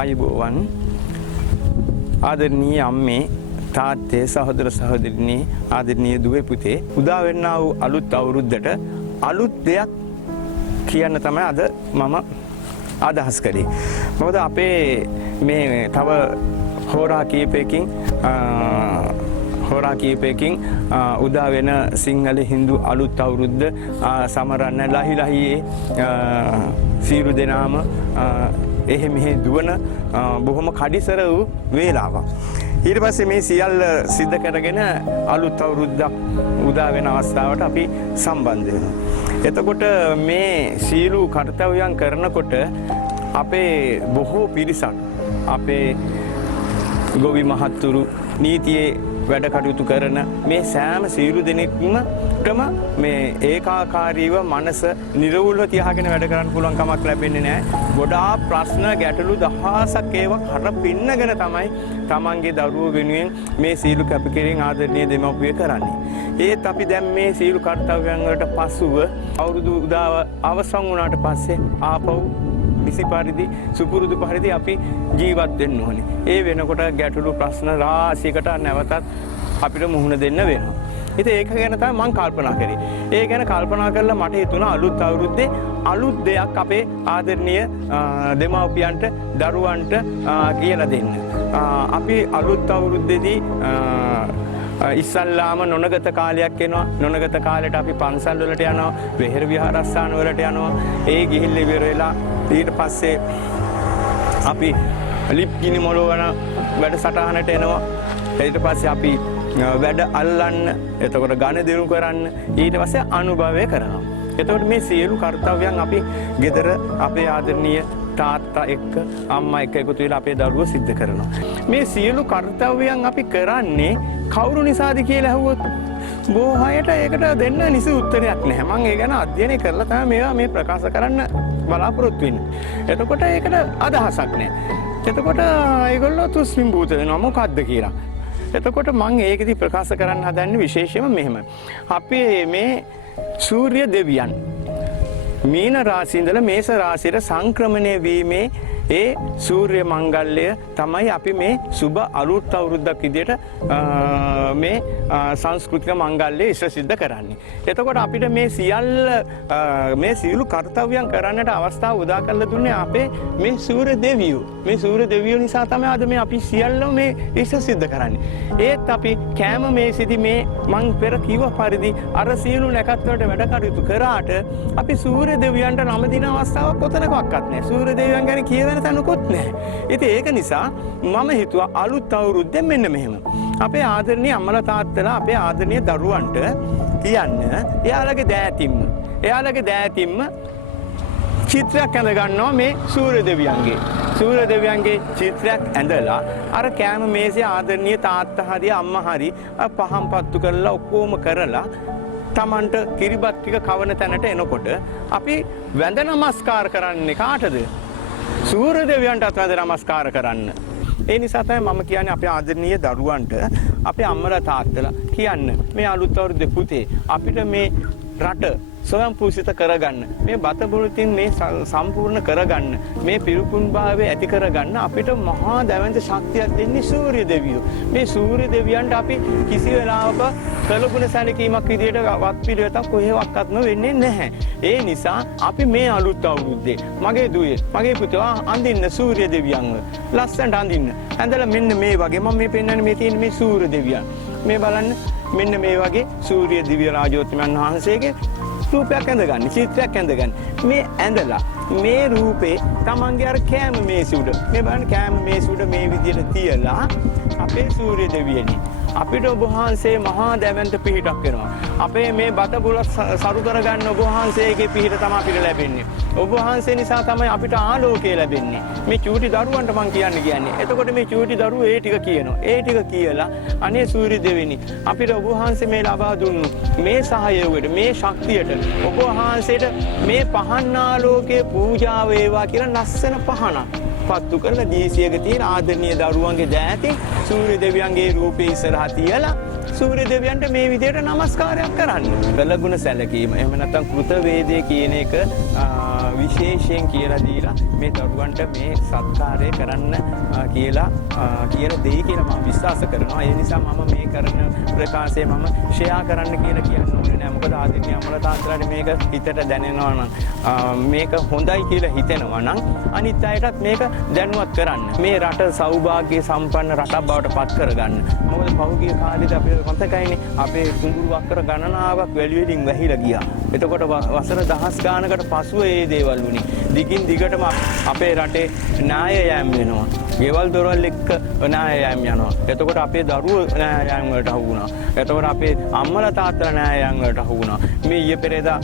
ආයුබෝවන් ආදරණීය අම්මේ තාත්තේ සහෝදර සහෝදරියනි ආදරණීය දුවේ පුතේ උදා වෙන්නා වූ අලුත් අවුරුද්දට අලුත් දෙයක් කියන්න තමයි අද මම අදහස් කළේ. මොකද අපේ මේ තව හෝරා කීපයකින් උදා වෙන සිංහල හින්දු අලුත් අවුරුද්ද සමරන්න ලහි ලහියේ සීරු දෙනාම එහෙ මෙහෙ දුවන බොහොම කඩිසර වූ වේලාවක්. ඊට පස්සේ මේ සියල්ල සිද්ධ කරගෙන අලුත් අවුරුද්දක් උදා වෙන අවස්ථාවට අපි සම්බන්ධ වෙනවා. එතකොට මේ සීළු කර්තව්‍යයන් කරනකොට අපේ බොහෝ පිරිසක් අපේ ගොවි මහත්තුරු නීතියේ වැඩ කටයුතු කරන මේ සෑම සීළු දෙනෙක්ම මේ ඒකාකාරීව මනස නිර්වුල්ව තියාගෙන වැඩ කරන්න පුළුවන් කමක් ලැබෙන්නේ නැහැ. ගොඩාක් ප්‍රශ්න ගැටලු දහසක් ඒවා කරපින්නගෙන තමයි තමන්ගේ දරුවෝ වෙනුවෙන් මේ සීළු කැපකිරීම ආදරණීය දෙමව්පිය කරන්නේ. ඒත් අපි දැන් මේ සීළු කර්තව්‍යයන් වලට පසුව අවුරුදු උදාව අවසන් වුණාට පස්සේ ආපහු විසි පරිදි සුපුරුදු පරිදි අපි ජීවත් වෙන්න ඕනේ. ඒ වෙනකොට ගැටලු ප්‍රශ්න රාශියකට නැවතත් අපිට මුහුණ දෙන්න වෙනවා. ඉතින් ඒක ගැන තමයි මම කල්පනා කරේ. ඒ ගැන කල්පනා කරලා මට හිතුණා අලුත් අවුරුද්දේ අලුත් දෙයක් අපේ ආදරණීය දෙමව්පියන්ට දරුවන්ට කියලා දෙන්න. අපි අලුත් අවුරුද්දේදී ඉස්සල්ලාම නොනගත කාලයක් එනවා. නොනගත කාලෙට අපි පන්සල් වලට යනවා, වෙහෙර විහාරස්ථාන වලට යනවා. ඒ ගිහිල්ලා ඉවර වෙලා ඊට පස්සේ අපි ලිප් ගිනි මොලවන වැඩසටහනට එනවා. ඊට පස්සේ අපි වැඩ අල්ලන්න, එතකොට ඝන දිනු කරන්න, ඊට පස්සේ අනුභවය කරනවා. එතකොට මේ සියලු කර්තව්‍යයන් අපි ගෙදර අපේ ආදරණීය තාත්තා එක්ක අම්මා එක්ක එකතු වෙලා අපේ දරුවෝ සිද්ධ කරනවා. මේ සියලු කර්තව්‍යයන් අපි කරන්නේ කවුරු නිසාද කියලා අහුවොත් බොහෝ අයට ඒකට දෙන්න නිසි උත්තරයක් නැහැ. මම ඒ ගැන අධ්‍යයනය කරලා තමයි මේවා මේ ප්‍රකාශ කරන්න බලාපොරොත්තු වෙන්නේ. එතකොට ඒකට අදහසක් නැහැ. එතකොට ඒගොල්ලෝ තුස්මින් භූත වෙනවා මොකද්ද කියලා. එතකොට මම ඒකෙදි ප්‍රකාශ කරන්න හදන්නේ විශේෂයෙන්ම මෙහෙම. අපේ මේ සූර්ය දෙවියන් මීන රාශිය ඉඳලා මේෂ රාශියට සංක්‍රමණය වීමේ ඒ සූර්ය මංගල්‍යය තමයි අපි මේ සුබ අලුත් අවුරුද්දක් විදියට මේ සංස්කෘතික මංගල්‍යය ඉෂ්ට සිද්ධ කරන්නේ. එතකොට අපිට මේ සියලු කර්තව්‍යයන් කරන්නට අවස්ථාව උදා කරලා දුන්නේ අපේ මේ සූර්ය දෙවියෝ. මේ සූර්ය දෙවියෝ නිසා තමයි අද මේ අපි සියල්ලම මේ ඉෂ්ට සිද්ධ කරන්නේ. ඒත් අපි කෑම මේසෙදි මේ මං පෙර කිව්ව පරිදි අර සියලු නැකත් වලට වැඩ කටයුතු කරාට අපි සූර්ය දෙවියන්ට නම දින අවස්ථාවක් කොතනකවත් නැහැ. සූර්ය දෙවියන් ගැන කියවෙන තැනකුත් නැහැ. ඉතින් ඒක නිසා මම හිතුවා අලුත් අවුරුද්දෙන් මෙන්න මෙහෙම. අපේ ආදරණීය අම්මලා තාත්තලා අපේ ආදරණීය දරුවන්ට කියන්න එයාලගේ දෑතින්ම චිත්‍රයක් ඇඳ ගන්නවා මේ සූර්ය දෙවියන්ගේ. සූර්ය දෙවියන්ගේ චිත්‍රයක් ඇඳලා අර කෑම මේසේ ආදරණීය තාත්තා හරි අම්මා හරි පහන් පත්තු කරලා ඔක්කොම කරලා තමන්ට කිරිබත් ටික කවන තැනට එනකොට අපි වැඳ නමස්කාර කරන්නේ කාටද? සූර්ය දෙවියන්ටත් වැඳ නමස්කාර කරන්න. ඒ නිසා තමයි මම කියන්නේ අපේ ආදරණීය දරුවන්ට අපේ අම්මලා තාත්තලා කියන්න මේ අලුත් අවුරුද්දේ පුතේ අපිට මේ රට ස්වයං පෝෂිත කරගන්න, මේ බත බුලතින් මේ සම්පූර්ණ කරගන්න, මේ පිරිපුන්භාවය ඇති කරගන්න අපිට මහා දැවැන්ත ශක්තියක් දෙන්නේ සූර්ය දෙවියෝ. මේ සූර්ය දෙවියන්ට අපි කිසි වෙලාවක කළගුණ සැලකීමක් විදියට වත් පිළිවෙතක් කොහෙවත්ම වෙන්නේ නැහැ. ඒ නිසා අපි මේ අලුත් අවුරුද්දේ මගේ දුවේ, මගේ පුතා අඳින්න සූර්ය දෙවියන්ව. ලස්සනට අඳින්න. ඇඳලා මෙන්න මේ වගේ මම මේ පෙන්නන්නේ මේ තියෙන මේ සූර්ය දෙවියන්. මේ බලන්න මෙන්න මේ වගේ සූර්ය දිව්‍ය රාජෝත්තමයන් වහන්සේගේ රූපයක් ඇඳගන්න, චිත්‍රයක් ඇඳගන්න. මේ ඇඳලා මේ රූපේ තමන්ගේ අර කෑම මේසෙ උඩ මේ බලන්න කෑම මේසෙ උඩ මේ විදියට තියලා අපේ සූර්ය දෙවියනි අපිට ඔබ වහන්සේ මහා දැවැන්ත පිහිටක් වෙනවා. අපේ මේ බත බුල සරු කරගන්න ඔබ වහන්සේගේ පිහිට තමයි අපිට ලැබෙන්නේ. ඔබ වහන්සේ නිසා තමයි අපිට ආලෝකය ලැබෙන්නේ. මේ චූටි දරුවන්ට මං කියන්නේ. එතකොට මේ චූටි දරුවෝ ඒ ටික කියනවා. ඒ ටික කියලා අනේ සූර්ය දෙවියනි අපිට ඔබ වහන්සේ මේ ලබා දුන්නු මේ සහයෝගයට, මේ ශක්තියට ඔබ වහන්සේට මේ පහන් ආලෝකයේ පූජා වේවා කියලා ලස්සන පහනක් පත්තු කරලා දීසියක තියෙන ආදරණීය දරුවන්ගේ දෑතේ සූර්ය දෙවියන්ගේ රූපේ ඉස්සරහ ගහ තියලා සූර්ය දෙවියන්ට මේ විදියට නමස්කාරයක් කරන්න. කළගුණ සැලකීම. එහෙම නැත්නම් කෘත වේදේ කියන එක විශේෂයෙන් කියලා දීලා මේ දරුවන්ට මේ සත්කාරය කරන්න කියලා දෙයි කියලා මම විශ්වාස කරනවා. ඒ නිසා මම මේ කරන ප්‍රකාශය මම ෂෙයා කරන්න කියලා කියන්න ඕනේ නෑ. මොකද ආදිත්‍ය අම්මලා තාත්තලාට මේක හිතට දැනෙනවා නම් මේක හොඳයි කියලා හිතෙනවා නම් අනිත් අයටත් මේක දැනුවත් කරන්න. මේ රට සෞභාග්‍ය සම්පන්න රටක් බවට පත් කරගන්න. මොකද පහුගිය කාලේදී අපේ මතකයිනේ අපේ කුඹුරු වක්කර ගණනාවක් වැලි වලින් වැහිලා ගියා. එතකොට වසර දහස් ගානකට පසුව මේ දේවල් වුණේ. දිගින් දිගටම අපේ රටේ ණය යෑම් වෙනවා. ගෙවල් දොරවල් එක්ක ණය යෑම් යනවා. එතකොට අපේ දරුවෝ ණය යෑම් වලට අහු වුණා. එතකොට අපේ අම්මලා තාත්තලා ණය යෑම් වලට අහු වුණා. මේ ඊයේ පෙරේදා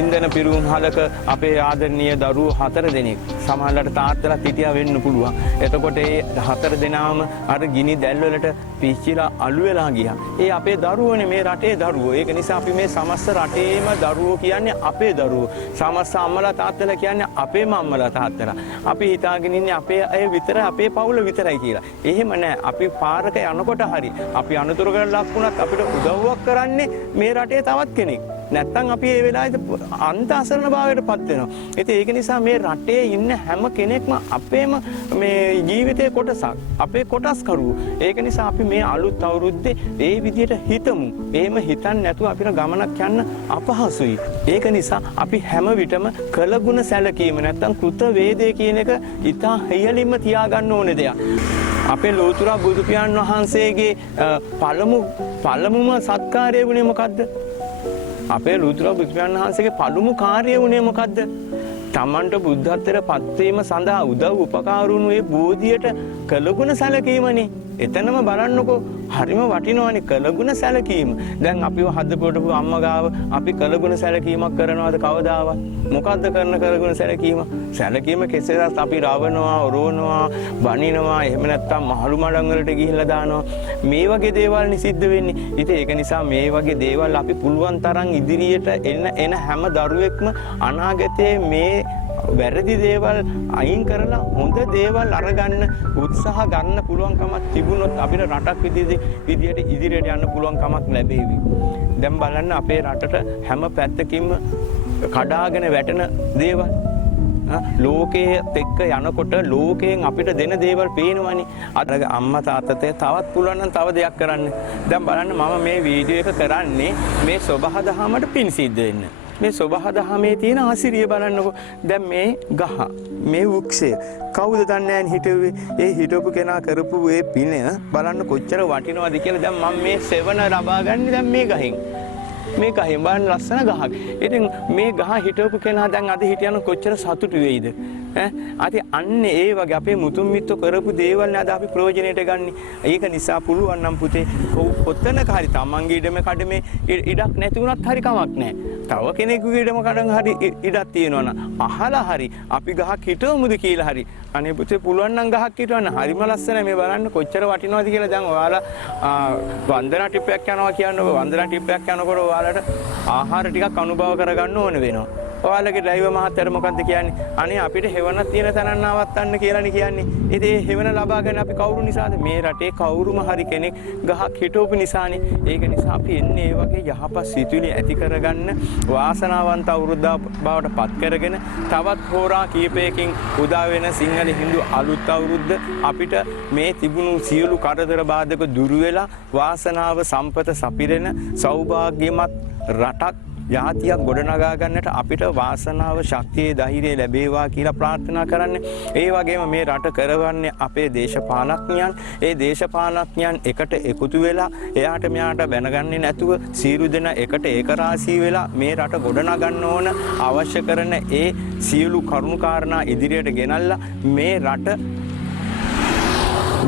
ඉන්දන පිරුම් හලක අපේ ආදරණීය දරුවෝ 4 දෙනෙක් සමහරවිට තාත්තලා හිටියා වෙන්න පුළුවන්. එතකොට ඒ 4 දෙනාම අර ගිනි දැල් වලට පිච්චිලා අළු වෙලා ගියා. ඒ අපේ දරුවෝනේ මේ රටේ දරුවෝ. ඒක නිසා අපි මේ සමස්ත රටේම දරුවෝ කියන්නේ අපේ දරුවෝ. සමස්ත අම්මලා තාත්තලා කියන්නේ අපේම අම්මලා තාත්තලා. අපි හිතාගෙන ඉන්නේ අපේ අය විතරයි අපේ පවුල විතරයි කියලා. එහෙම නෑ. අපි පාරක යනකොට හරි අපි අනුතරකට ලක් වුණත් අපිට උදව්වක් කරන්නේ මේ රටේ තවත් කෙනෙක්. නැත්තම් අපි ඒ වෙලාවේදී අන්ත අසරණ භාවයට පත් වෙනවා. ඉතින් ඒක නිසා මේ රටේ ඉන්න හැම කෙනෙක්ම අපේම මේ ජීවිතයේ කොටසක්. අපේ කොටස්කරුවෝ. ඒක නිසා අපි මේ අලුත් අවුරුද්දේ ඒ විදිහට හිතමු. එහෙම හිතන්නේ නැතුව අපිට ගමනක් යන්න අපහසුයි. ඒක නිසා අපි හැම විටම කළගුණ සැලකීම නැත්තම් කෘත වේදේ කියන එක ඉතා ඉහළින්ම තියාගන්න ඕනේ දෙයක්. අපේ ලෝතුරා බුදු පියාණන් වහන්සේගේ පළමුම සත්කාරය වුණේ මොකද්ද? අපේ ලෝතුරා බුදු පියාණන් වහන්සේගේ පළමු කාර්යය වුණේ මොකද්ද? තමන්ට බුද්ධත්වයට පත්වීම සඳහා උදව් උපකාර වුණු ඒ බෝධියට කළගුණ සැලකීමනේ. එතනම බලන්නකෝ හරිම වටිනවනේ කළගුණ සැලකීම. දැන් අපිව හදපොටපු අම්මා ගාව අපි කළගුණ සැලකීමක් කරනවද කවදාවත්? මොකද්ද කරන කළගුණ සැලකීම? සැලකීම කෙසේවත් අපි රවනවා, ඔරවනවා, බනිනවා, එහෙම නැත්නම් මහලු මඩම් වලට ගිහිල්ලා දානවා. මේ වගේ දේවල් නිසිද්ධ වෙන්නේ. ඉතින් ඒක නිසා මේ වගේ දේවල් අපි පුළුවන් තරම් ඉදිරියට එන හැම දරුවෙක්ම අනාගතයේ මේ වැරදි දේවල් අයින් කරලා හොඳ දේවල් අරගන්න උත්සාහ ගන්න පුළුවන්කමක් තිබුණොත් අපිට රටක් විදියට ඉදිරියට යන්න පුළුවන්කමක් ලැබෙවි. දැන් බලන්න අපේ රටට හැම පැත්තකින්ම කඩාගෙන වැටෙන දේවල් ලෝකයේ එක්ක යනකොට ලෝකයෙන් අපිට දෙන දේවල් පේනවනේ. අර අම්මා තාත්තට තවත් පුළුවන් නම් තව දෙයක් කරන්න. දැන් බලන්න මම මේ වීඩියෝ එක කරන්නේ මේ සබහා දහමට පින් සිද්ධ වෙන්න. මේ සබහා දහමේ තියෙන ආසිරිය බලන්නකෝ. දැන් මේ ගහ මේ වෘක්ෂය කවුද දන්නේ නැහැ හිටුවේ. ඒ හිටපු කෙනා කරපු ඒ පින බලන්න කොච්චර වටිනවද කියලා. දැන් මම මේ සෙවන ලබා ගන්න දැන් මේ ගහෙන්. මේ ගහෙන් බලන්න ලස්සන ගහක්. ඉතින් මේ ගහ හිටවපු කෙනා දැන් අද හිටියන කොච්චර සතුටු වෙයිද? අද අන්න ඒ වගේ අපේ මුතුන් මිත්තෝ කරපු දේවල් නේද අපි ප්‍රයෝජනෙට ගන්න. ඒක නිසා පුළුවන් නම් පුතේ කොතනක හරි තමන්ගේ ඉඩම කඩමේ ඉඩක් නැති වුණත් හරි කමක් නැහැ. තව කෙනෙකුගේ ඉඩම කඩන් හරි ඉඩක් තියෙනවා නම් අහලා හරි අපි ගහක් හිටවමුද කියලා හරි. අනේ පුතේ පුළුවන් නම් ගහක් හිටවන්න. හරිම ලස්සනයි මේ බලන්න කොච්චර වටිනවද කියලා. දැන් ඔයාලා වන්දනා ටිප් එකක් යනවා කියන්නේ වන්දනා ටිප් එකක් යනකොට ඔයාලට ආහාර ටිකක් අනුභව කරගන්න ඕන වෙනවා. ඔයාලගේ ඩ්‍රයිවර් මහත්තයාට මොකද්ද කියන්නේ? අනේ අපිට හෙවණක් තියෙන තැනක් නවත්තන්න කියලානේ කියන්නේ. ඉතින් ඒ හෙවණ ලබා ගන්න අපි කවුරු නිසාද? මේ රටේ කවුරුම හරි කෙනෙක් ගහක් හිටවපු නිසානේ. ඒක නිසා අපි එන්නේ මේ වගේ යහපත් සිතුවිලි ඇති කරගන්න වාසනාවන්ත අවුරුද්දක් බවට පත් කරගෙන තවත් හෝරා කීපයකින් උදා වෙන සිංහල හින්දු අලුත් අවුරුද්ද අපිට මේ තිබුණු සියලු කරදර බාධක දුරු වෙලා වාසනාව සම්පත සපිරෙන සෞභාග්‍යමත් රටක් ජාතියක් ගොඩනගා ගන්නට අපිට වාසනාව ශක්තිය ධෛර්යය ලැබේවා කියලා ප්‍රාර්ථනා කරන්නේ. ඒ වගේම මේ රට කරවන්නේ අපේ දේශපාලඥයන්. ඒ දේශපාලඥයන් එකට එකතු වෙලා එයාට මෙයාට බැනගන්නේ නැතුව සියලු දෙනා එකට ඒකරාශී වෙලා මේ රට ගොඩනගන්න ඕන අවශ්‍ය කරන ඒ සියලු කරුණු කාරණා ඉදිරියට ගෙනල්ලා මේ රට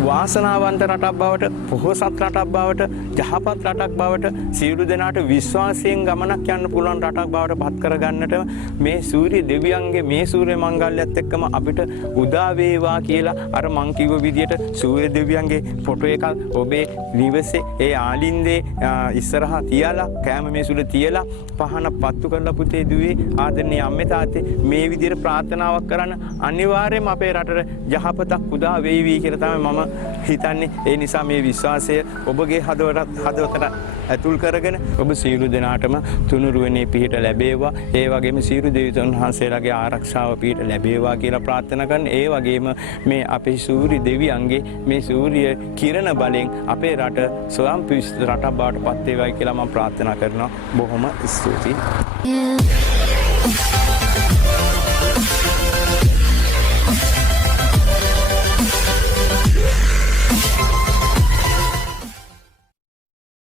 වාසනාවන්ත රටක් බවට පොහොසත් රටක් බවට යහපත් රටක් බවට සියලු දෙනාට විශ්වාසයෙන් ගමනක් යන්න පුළුවන් රටක් බවට පත් කරගන්නට මේ සූර්ය දෙවියන්ගේ මේ සූර්ය මංගල්‍යයත් එක්කම අපිට උදා වේවා කියලා අර මං කිව්ව විදියට සූර්ය දෙවියන්ගේ ෆොටෝ එකක් ඔබේ නිවසේ ඒ ආලින්දේ ඉස්සරහා තියලා කැම මේසුල තියලා පහන පත්තු කරලා පුතේ දුවේ ආදරණීය අම්මේ තාත්තේ මේ විදියට ප්‍රාර්ථනාවක් කරන්න අනිවාර්යයෙන්ම අපේ රටට යහපතක් උදා වේවි කියලා තමයි මම හිතන්නේ. ඒ නිසා මේ විශ්වාසය ඔබගේ හදවතට ඇතුල් කරගෙන ඔබ සියලු දෙනාටම තුනුරුවනේ පිහිට ලැබේවා. ඒ වගේම සියලු දෙවිතුන් වහන්සේලාගේ ආරක්ෂාව පිහිට ලැබේවා කියලා ප්‍රාර්ථනා කරන. ඒ වගේම මේ අපේ සූර්ය දෙවියන්ගේ මේ සූර්ය කිරණ බලෙන් අපේ රට ස්වයං පිරිසිදු රටක් බවට පත් වේවායි කියලා මම ප්‍රාර්ථනා කරනවා. බොහොම ස්තුතියි.